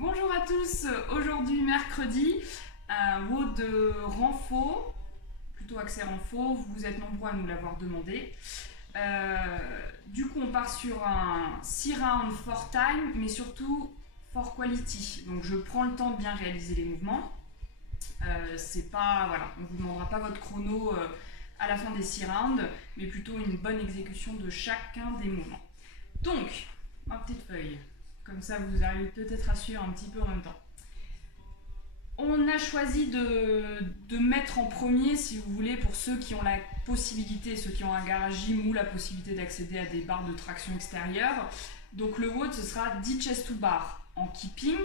Bonjour à tous, aujourd'hui mercredi, un WOD de renfo, plutôt axé renfo, vous êtes nombreux à nous l'avoir demandé. Du coup on part sur un 6 rounds for time, mais surtout for quality. Donc je prends le temps de bien réaliser les mouvements. C'est pas, voilà, on ne vous demandera pas votre chrono à la fin des 6 rounds, mais plutôt une bonne exécution de chacun des mouvements. Donc, ma petite feuille. Comme ça, vous arrivez peut-être à suivre un petit peu en même temps. On a choisi de mettre en premier, si vous voulez, pour ceux qui ont la possibilité, ceux qui ont un garage gym ou la possibilité d'accéder à des barres de traction extérieure. Donc le WOD, ce sera 10 chest to bar en keeping.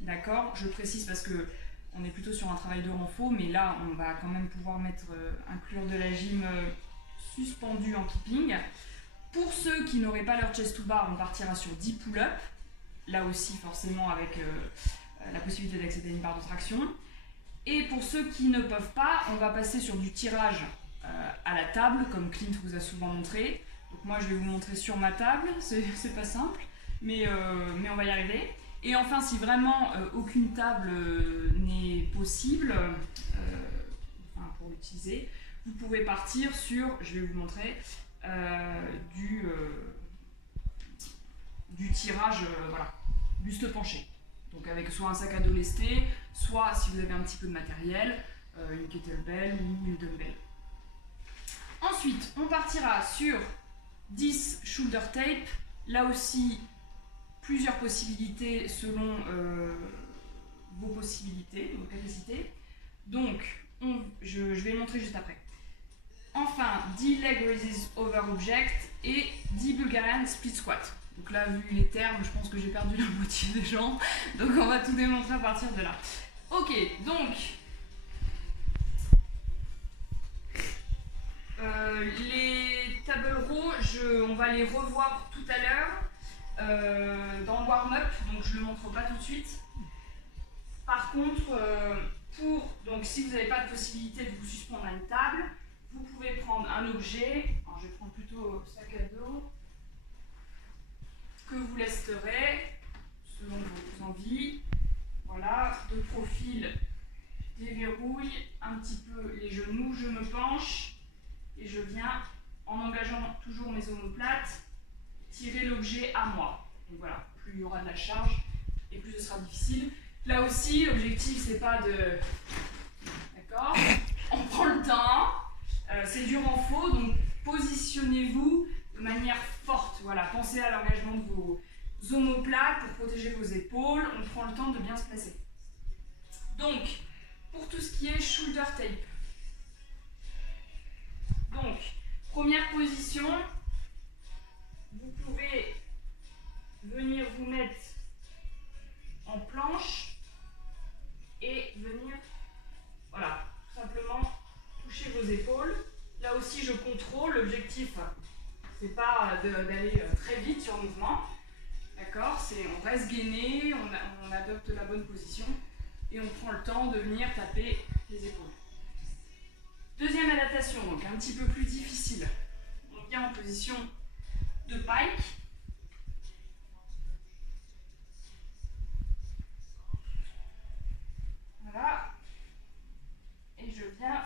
D'accord, je précise parce que on est plutôt sur un travail de renfo, mais là, on va quand même pouvoir inclure de la gym suspendue en keeping. Pour ceux qui n'auraient pas leur chest to bar, on partira sur 10 pull-up. Là aussi, forcément, avec la possibilité d'accéder à une barre de traction. Et pour ceux qui ne peuvent pas, on va passer sur du tirage à la table, comme Clint vous a souvent montré. Donc moi, je vais vous montrer sur ma table, c'est pas simple, mais on va y arriver. Et enfin, si vraiment aucune table n'est possible pour l'utiliser, vous pouvez partir sur, je vais vous montrer, du tirage, voilà, buste penché. Donc avec soit un sac à dos lesté, soit si vous avez un petit peu de matériel, une kettlebell ou une dumbbell. Ensuite, on partira sur 10 shoulder tape. Là aussi, plusieurs possibilités selon vos possibilités, vos capacités. Donc, je vais le montrer juste après. Enfin, 10 leg raises over object et 10 Bulgarian split squat. Donc là, vu les termes, je pense que j'ai perdu la moitié des gens. Donc on va tout démontrer à partir de là. Ok, donc les table rows, on va les revoir tout à l'heure dans le warm-up, donc je ne le montre pas tout de suite. Par contre, donc si vous n'avez pas de possibilité de vous suspendre à une table, vous pouvez prendre un objet, alors je vais prendre plutôt sac à dos, que vous laisserez selon vos envies. Voilà, de profil, déverrouille un petit peu les genoux, je me penche et je viens, en engageant toujours mes omoplates, tirer l'objet à moi. Donc voilà, plus il y aura de la charge et plus ce sera difficile. Là aussi, l'objectif c'est pas de... D'accord ? On prend le temps, c'est du renfo, donc positionnez-vous de manière forte. Voilà, pensez à l'engagement de vos omoplates pour protéger vos épaules. On prend le temps de bien se placer. Donc, pour tout ce qui est shoulder tape. Donc, première position, vous pouvez venir vous mettre en planche et venir, voilà, tout simplement toucher vos épaules. Là aussi, je contrôle. L'objectif, c'est pas d'aller très vite sur le mouvement. D'accord ? On reste gainé, on adopte la bonne position et on prend le temps de venir taper les épaules. Deuxième adaptation, donc un petit peu plus difficile. On vient en position de pike. Voilà. Et je viens,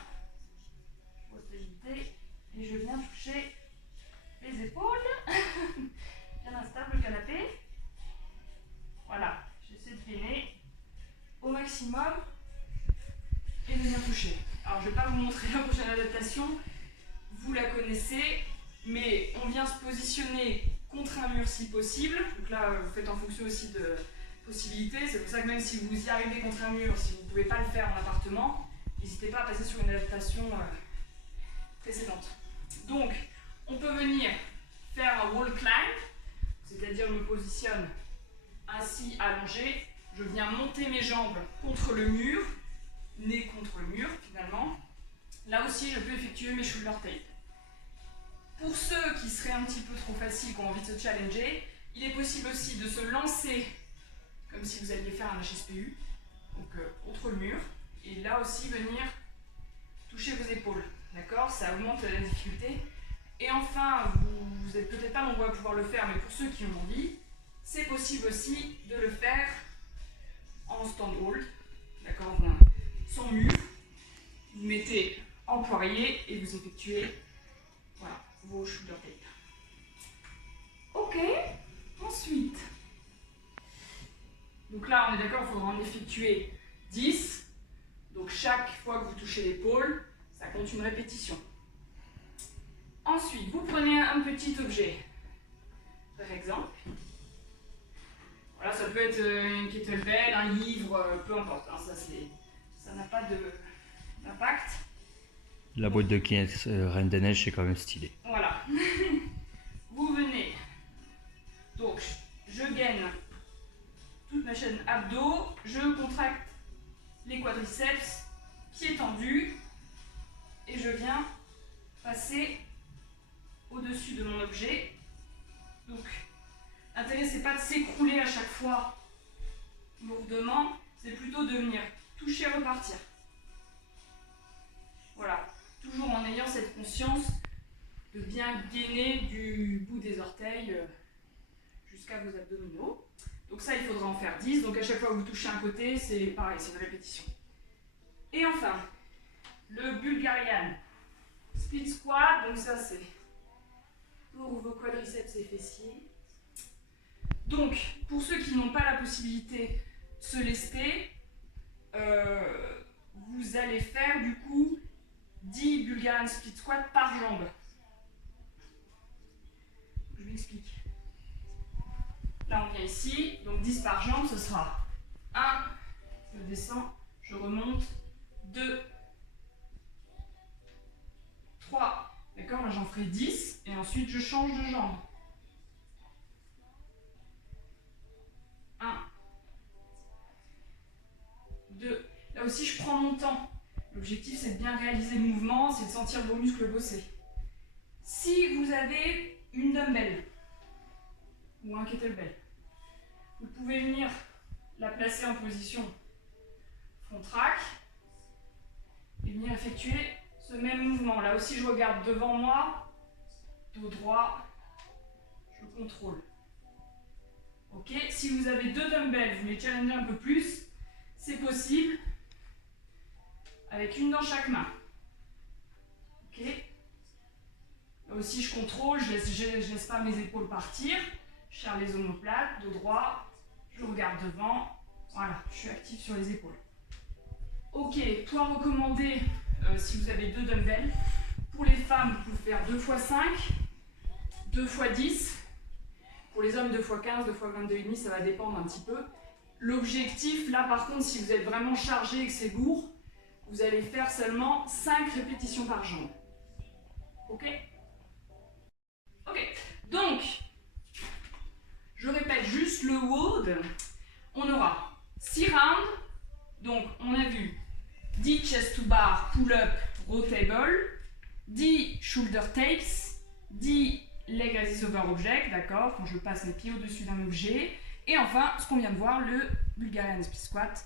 stabilité, et je viens toucher les épaules. Bien instable le canapé. Voilà, j'essaie de gainer au maximum et de venir toucher. Alors je ne vais pas vous montrer la prochaine adaptation, vous la connaissez, mais on vient se positionner contre un mur si possible. Donc là, vous faites en fonction aussi de possibilités. C'est pour ça que même si vous y arrivez contre un mur, si vous ne pouvez pas le faire en appartement, n'hésitez pas à passer sur une adaptation précédente. Donc, on peut venir faire un wall climb, c'est-à-dire je me positionne ainsi allongé, je viens monter mes jambes contre le mur, nez contre le mur finalement. Là aussi, je peux effectuer mes shoulder tape. Pour ceux qui seraient un petit peu trop faciles, qui ont envie de se challenger, il est possible aussi de se lancer comme si vous alliez faire un HSPU, donc contre le mur, et là aussi venir toucher vos épaules. D'accord ? Ça augmente la difficulté. Et enfin, vous n'êtes peut-être pas nombreux à pouvoir le faire, mais pour ceux qui ont envie, c'est possible aussi de le faire appareillez et vous effectuez voilà, vos shoulder tape. Ok, ensuite, donc là on est d'accord, il faudra en effectuer 10. Donc chaque fois que vous touchez l'épaule, ça compte une répétition. Ensuite, vous prenez un petit objet, par exemple. Voilà, ça peut être une kettlebell, un livre, peu importe. Hein, ça n'a pas d'impact. La boîte de Kleenex Reine des Neiges, c'est quand même stylé. Voilà. Vous venez. Donc, je gaine toute ma chaîne abdos. Je contracte les quadriceps, pieds tendus. Et je viens passer au-dessus de mon objet. Donc, l'intérêt, c'est pas de s'écrouler à chaque fois lourdement, c'est plutôt de venir toucher, repartir. Voilà, toujours en ayant cette conscience de bien gainer du bout des orteils jusqu'à vos abdominaux. Donc ça, il faudra en faire 10. Donc à chaque fois que vous touchez un côté, c'est pareil, c'est une répétition. Et enfin, le Bulgarian Split Squat. Donc ça, c'est pour vos quadriceps et fessiers. Donc, pour ceux qui n'ont pas la possibilité de se lester, vous allez faire du coup 10 Bulgarian Split Squat par jambe. Je m'explique. Là, on vient ici, donc 10 par jambe, ce sera 1, je descends, je remonte, 2, 3, d'accord, là j'en ferai 10, et ensuite je change de jambe. 1, 2, là aussi je prends mon temps. L'objectif c'est de bien réaliser le mouvement, c'est de sentir vos muscles bosser. Si vous avez une dumbbell ou un kettlebell, vous pouvez venir la placer en position front track et venir effectuer ce même mouvement. Là aussi je regarde devant moi, dos droit, je contrôle. Ok, si vous avez deux dumbbells, vous les challengez un peu plus, c'est possible avec une dans chaque main. Ok, là aussi je contrôle, je laisse pas mes épaules partir, je serre les omoplates, dos droit, je regarde devant, voilà, je suis active sur les épaules. Ok, poids recommandé si vous avez deux dumbbells. Pour les femmes, vous pouvez faire 2 x 5, 2 x 10. Pour les hommes, 2 x 15, 2 x 22,5, ça va dépendre un petit peu. L'objectif, là par contre, si vous êtes vraiment chargé et que c'est lourd, vous allez faire seulement 5 répétitions par jambe. Ok? Ok, donc, je répète juste le WOD. On aura 6 rounds. Donc, on a vu 10 chest to bar, pull-up, row table, 10 shoulder takes, 10 leg raises over object, d'accord, quand je passe mes pieds au-dessus d'un objet. Et enfin, ce qu'on vient de voir, le Bulgarian Split Squat,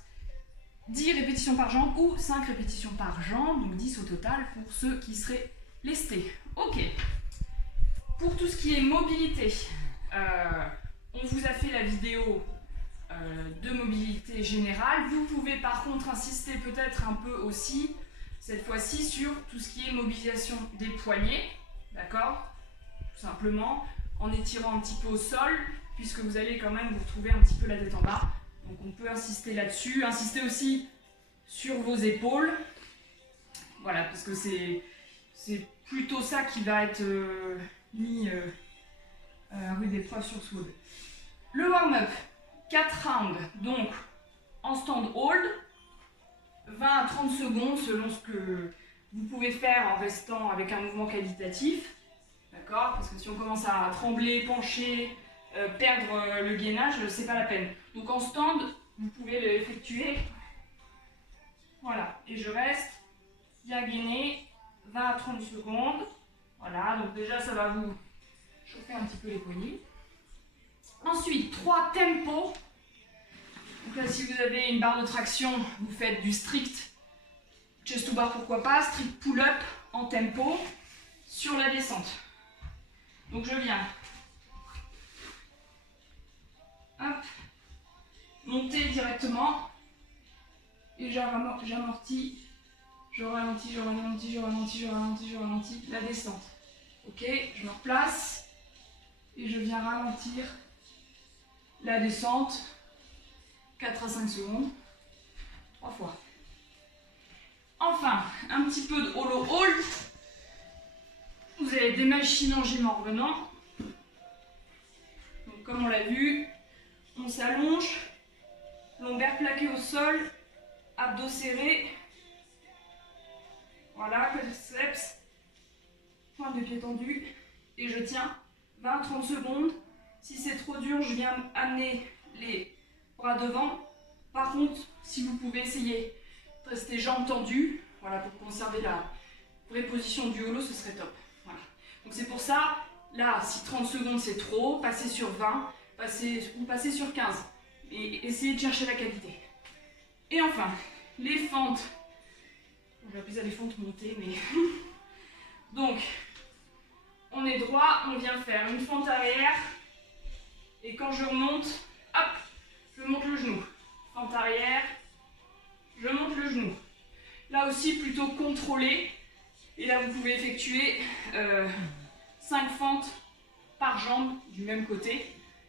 10 répétitions par jambe ou 5 répétitions par jambe, donc 10 au total pour ceux qui seraient lestés. Ok. Pour tout ce qui est mobilité, on vous a fait la vidéo de mobilité générale. Vous pouvez par contre insister peut-être un peu aussi, cette fois-ci, sur tout ce qui est mobilisation des poignets, d'accord? Tout simplement en étirant un petit peu au sol, puisque vous allez quand même vous retrouver un petit peu la tête en bas. Donc on peut insister là-dessus, insister aussi sur vos épaules. Voilà, parce que c'est plutôt ça qui va être mis à rude épreuve sur ce WOD. Le warm-up, 4 rounds, donc en stand hold, 20 à 30 secondes selon ce que vous pouvez faire en restant avec un mouvement qualitatif. D'accord? Parce que si on commence à trembler, pencher, perdre le gainage, c'est pas la peine. Donc en stand, vous pouvez l'effectuer. Voilà, et je reste bien gainé 20 à 30 secondes. Voilà, donc déjà ça va vous chauffer un petit peu les poignets. Ensuite, 3 tempos. Donc là, si vous avez une barre de traction, vous faites du strict chest to bar, pourquoi pas, strict pull-up en tempo sur la descente. Donc je viens hop, monter directement et j'amortis Je ralentis, je ralentis, je ralentis, je ralentis, je ralentis. La descente. Ok, je me replace. Et je viens ralentir la descente. 4 à 5 secondes. 3 fois. Enfin, un petit peu de hollow hold. Vous avez des machines en gym en revenant. Donc comme on l'a vu, on s'allonge, lombaire plaqué au sol, abdos serrés. Voilà, quadriceps, pointe de pied tendue. Et je tiens 20-30 secondes. Si c'est trop dur, je viens amener les bras devant. Par contre, si vous pouvez essayer de rester jambes tendues, voilà, pour conserver la vraie position du holo, ce serait top. Voilà. Donc c'est pour ça, là, si 30 secondes c'est trop, passez sur 20, passez sur 15. Et essayez de chercher la qualité. Et enfin, les fentes. On va appeler ça les fentes montées, mais... Donc, on est droit, on vient faire une fente arrière. Et quand je remonte, hop, je monte le genou. Fente arrière, je monte le genou. Là aussi, plutôt contrôlé. Et là, vous pouvez effectuer 5 fentes par jambe du même côté.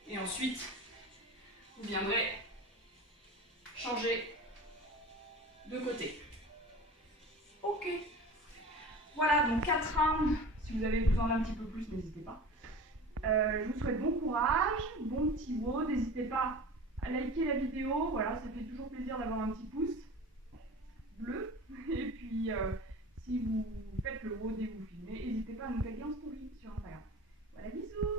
Et ensuite, vous viendrez changer de côté. Ok. Voilà, donc 4 rounds. Si vous avez besoin d'un petit peu plus, n'hésitez pas. Je vous souhaite bon courage, bon petit WOD. N'hésitez pas à liker la vidéo. Voilà, ça fait toujours plaisir d'avoir un petit pouce bleu. Et puis, si vous faites le WOD et vous filmez, n'hésitez pas à nous taguer en story sur Instagram. Voilà, bisous!